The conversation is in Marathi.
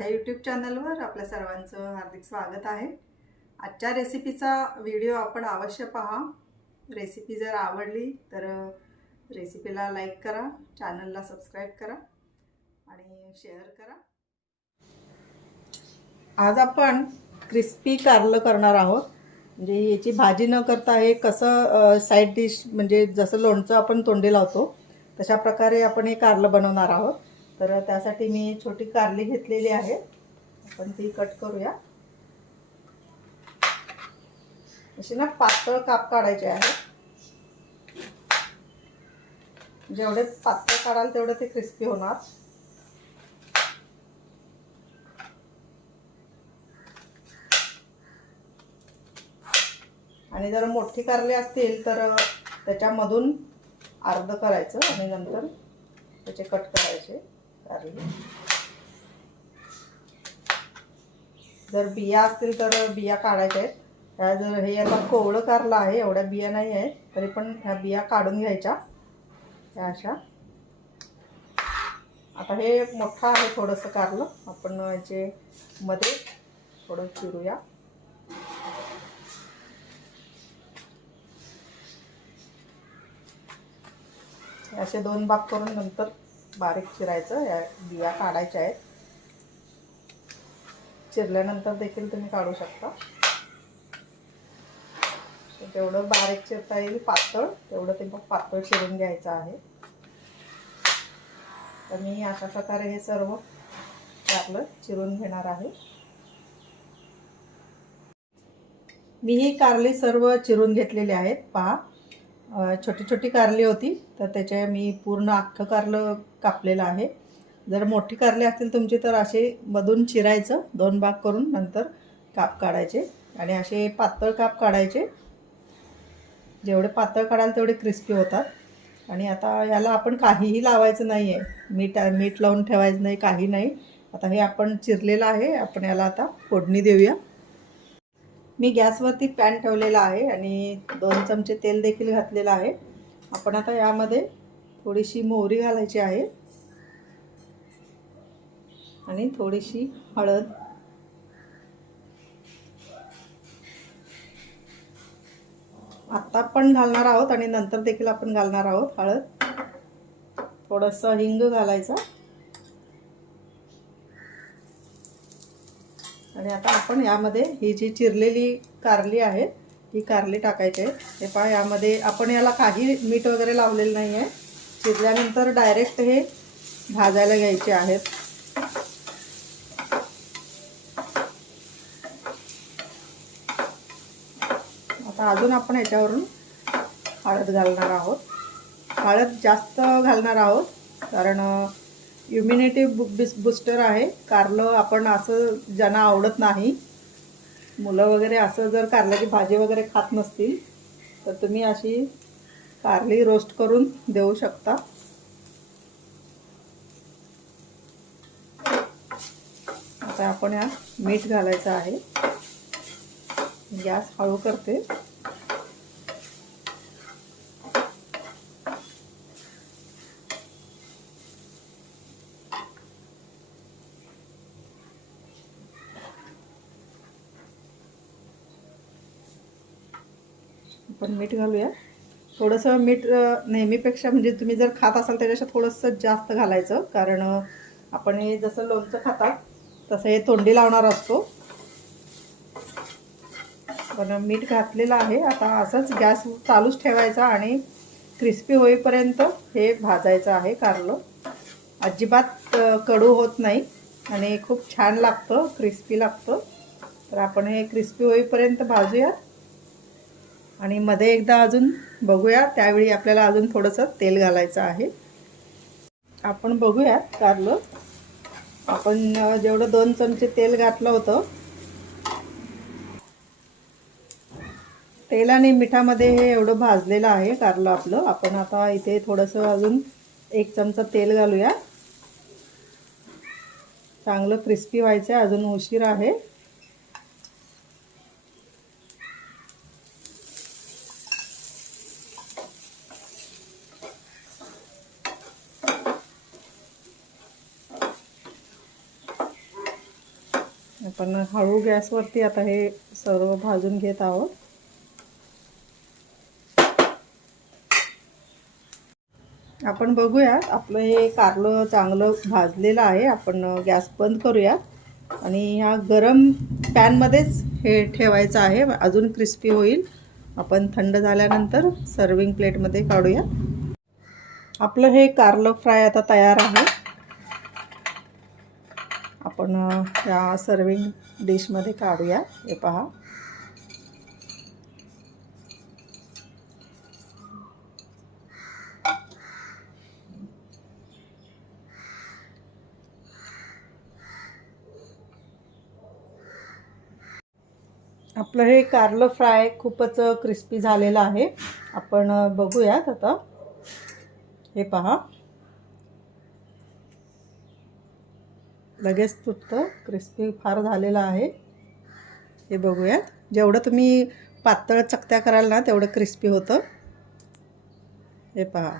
माझ्या यूट्यूब चॅनलवर आपल्या सर्वांचं हार्दिक स्वागत आहे। आजच्या रेसिपीचा व्हिडिओ आपण अवश्य पहा। रेसिपी जर आवडली तर रेसिपीला लाईक करा, चॅनलला सबस्क्राईब करा आणि शेअर करा। आज आपण क्रिस्पी कारलं करणार आहोत। म्हणजे याची भाजी न करता हे कसं साइड डिश म्हणजे जसं लोणचं आपण तोंडी लावतो तशा प्रकारे आपण हे कारलं बनवणार आहोत। तर त्यासाठी मी छोटी कारली घेतलेली आहे, आपण ती कट करूया। अशी ना पातळ काप काढायचे आहेत, जेवढे पातळ काढाल तेवढे ते क्रिस्पी होणार। आणि जर मोठी कारली असतील तर त्याच्यामधून अर्ध करायचं आणि नंतर त्याचे कट करायचे कारली। जर बिया असतील तर बिया काढायच्या आहेत। त्या जर हे आता कोवळं कारलं आहे, एवढ्या बिया नाही आहेत, तरी पण ह्या बिया काढून घ्यायच्या त्या अशा। आता हे मोठं आहे थोडंसं कारलं, आपण याचे मध्ये थोडं चिरूया। असे दोन भाग करून नंतर बारीक चिरायचं। या बिया काढायच्या आहेत, चिरल्यानंतर देखील तुम्ही काढू शकता। जेवढं बारीक चिरता येईल पातळ तेवढं ते पातळ चिरून घ्यायचं आहे। तर मी अशा प्रकारे हे सर्व कारलं चिरून घेणार आहे। मी ही कारली सर्व चिरून घेतलेली आहेत। पहा, छोटी छोटी कारली होती तर त्याचे मी पूर्ण अख्खं कारलं कापलेलं आहे। जर मोठी कारली असतील तुमची तर असे मधून चिरायचं, दोन भाग करून नंतर काप काढायचे आणि असे पातळ काप काढायचे। जेवढे पातळ काढाल तेवढे क्रिस्पी होतात। आणि आता याला आपण काहीही लावायचं नाही आहे, मीठ लावून ठेवायचं नाही, काही नाही। आता हे आपण चिरलेलं आहे, आपण याला आता फोडणी देऊया। मी गॅसवरती पॅन ठेवलेला आहे आणि 2 चमचे तेल देखील घातलेलं आहे। आपण आता यामध्ये थोडीशी मोहरी घालायची आहे आणि थोडीशी हळद, आता पण घालणार आहोत आणि नंतर देखील आपण घालणार आहोत हळद। थोडंसं हिंग घालायचं आणि आता आपण यामध्ये ही जी चिरलेली कारली आहे ही कारली टाकायची आहे। हे पहा, यामध्ये आपण याला काही मीठ वगैरे लावलेलं नाही आहे। चिरल्यानंतर डायरेक्ट हे भाजायला घ्यायचे आहेत। आता अजून आपण याच्यावरून हळद घालणार आहोत। हळद जास्त घालणार आहोत कारण इम्युनिटी बूस्टर आहे कारलं। आपण असं ज्यांना आवडत नाही, मुलं वगैरे असं जर कारल्याची भाजी वगैरे खात नसतील तर तुम्ही अशी कारली रोस्ट करून देऊ शकता। आता आपण या मीठ घालायचं आहे। गॅस हळू करते। आपण मीठ घालूया। थोडंसं मीठ नेहमीपेक्षा म्हणजे तुम्ही जर खात असाल त्याच्यापेक्षा थोडंसं जास्त घालायचं, कारण आपण हे जसं लोणचं खातात तसं हे तोंडी लावणार असतो। पण मीठ घातलेलं आहे। आता असंच गॅस चालूच ठेवायचा आणि क्रिस्पी होईपर्यंत हे भाजायचं आहे कारलं। अजिबात कडू होत नाही आणि खूप छान लागतं, क्रिस्पी लागतं। तर आपण हे क्रिस्पी होईपर्यंत भाजूया आणि मध्ये एकदा अजून बघूया, त्यावेळी आपल्याला अजून थोडंसं तेल घालायचं आहे। आपण बघूया कारलं, आपण जेवढं 2 चमचे तेल घातलं होतं, तेल आणि मिठामध्ये हे एवढं भाजलेलं आहे कारलं आपलं। आपण आता इथे थोडंसं अजून 1 चमचा तेल घालूया। चांगलं क्रिस्पी व्हायचं आहे, अजून उशीर आहे। आपण हळू गॅसवरती आता हे सर्व भाजून घेत आहोत. आपण बघूयात आपलं हे कारलं चांगलं भाजलेलं आहे. आपण गॅस बंद करूयात आणि ह्या गरम पॅनमध्येच हे ठेवायचं आहे, अजून क्रिस्पी होईल. आपण थंड झाल्यानंतर सर्विंग प्लेटमध्ये काढूया. आपलं हे कारलं फ्राय आता तयार आहे. आपण या सर्विंग डिशमध्ये काढूया. हे पहा, आपलं हे कारलं फ्राय खूपच क्रिस्पी झालेलं आहे. आपण बघूयात आता. हे पहा, लगेच तुटतं, क्रिस्पी फार झालेलं आहे. हे बघूयात, जेवढं तुम्ही पातळ चकत्या कराल ना तेवढं क्रिस्पी होतं. हे पहा.